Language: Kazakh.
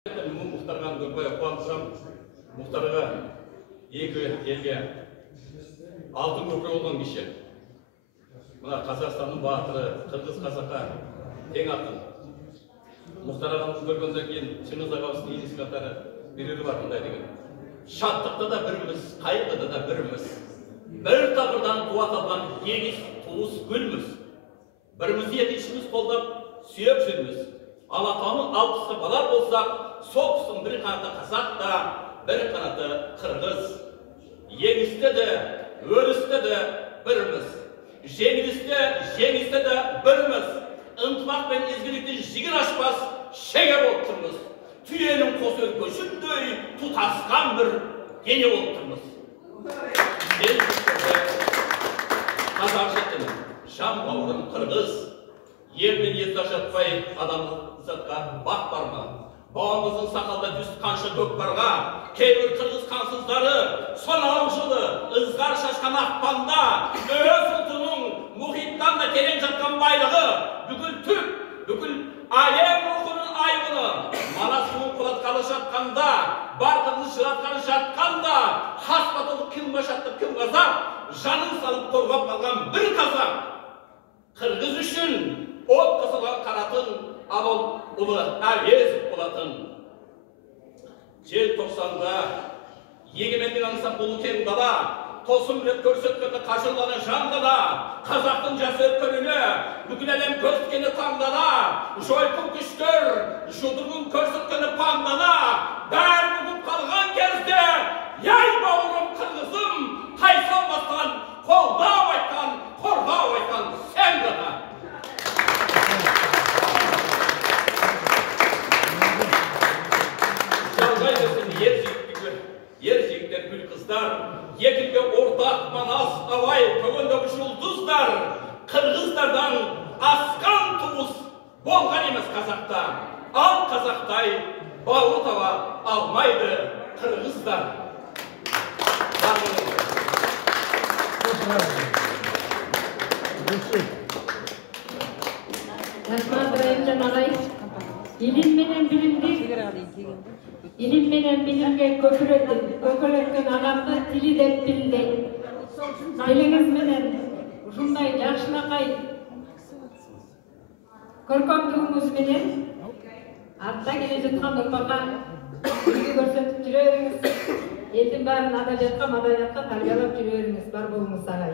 Мұхтарға қуантсам, Мұхтарға екі елге алтын көпір болған кеше. Мына Қазақстанның батыры, қырғыз қазаққа тең атын. Мұхтар ағамыз көргенде кейін Шыңғыс ағамыздың инициаторы берері бар мындай деген. Шаттықта да біріміз, қайғыда да біріміз. Бір тамырдан қуат алған егіз туыс гүлміз. Бірімізді екіншіміз қолдап сүйеп жүрміз. Алатауның алпысты балар болсақ, соғыстың бір қанаты қазақ та, бір қанаты қырғыз. Егісте де, өрісте де біріміз. Жеңісте де біріміз. Ынтымақ пен ізгілікті жігер ашпас шеге болып тұрмыз. Түйенің қос өркешіндей тұтасқан бір дене болып тұрмыз. Қазақ жеттім, жан бауырым қырғыз. Ермен езді жатпай адамзатқа бақ бар ма? Бауырымыздың сақалда жүз қанша көкпарға, кейбір қырғыз қансыздары сонау жылы ызғар шашқан ақпанда, өз ұлтының мұхиттан да терең жатқан байлығы, бүкіл әлем рухының айбыны, Манас суын құлатқалы жатқанда, бар қырғыз жыратқалы жатқанда, хас батылы кім машатты кім қазақ, жанын салып қорғап қалған бір қазақ. Қырғыз үшін от қасылған қаратын Абыл ұлы Әуезов болатын. Желтоқсанда егемендің аңсап болу кең дала, тосым рет көрсеткенді қашылғаны жандала, қазақтың жасы өткеніне бүкіл әлем көрсеткені таңдала, жойқын күштер жұдырғын көрсеткені паңдала, бәрі бүгіп қалған кезде, яй бауырым қырғызым, тайсалмастан, қолдау айтқан, қорғау айтқан сен ғана. Ер жігіттер гүл қыздар, екілге ортақ Манас Абай көгендегі жұлдыздар, қырғыздардан асқан туыс болған емес қазақта, ал қазақтай бауыр таба алмайды қырғыздар. İlim menen bilimge kökülötken adamды tili деп bildi. Eliniz menen ушундай жакшынакай көркөмдүгүңүз менен артта келе жаткан ұрпакка үлгү көрсөтүп жүрө бериңиз. Элдин баарын ада жатка маданиятка тарбиялап жүрө бериңиз. Бар болуңуз агай.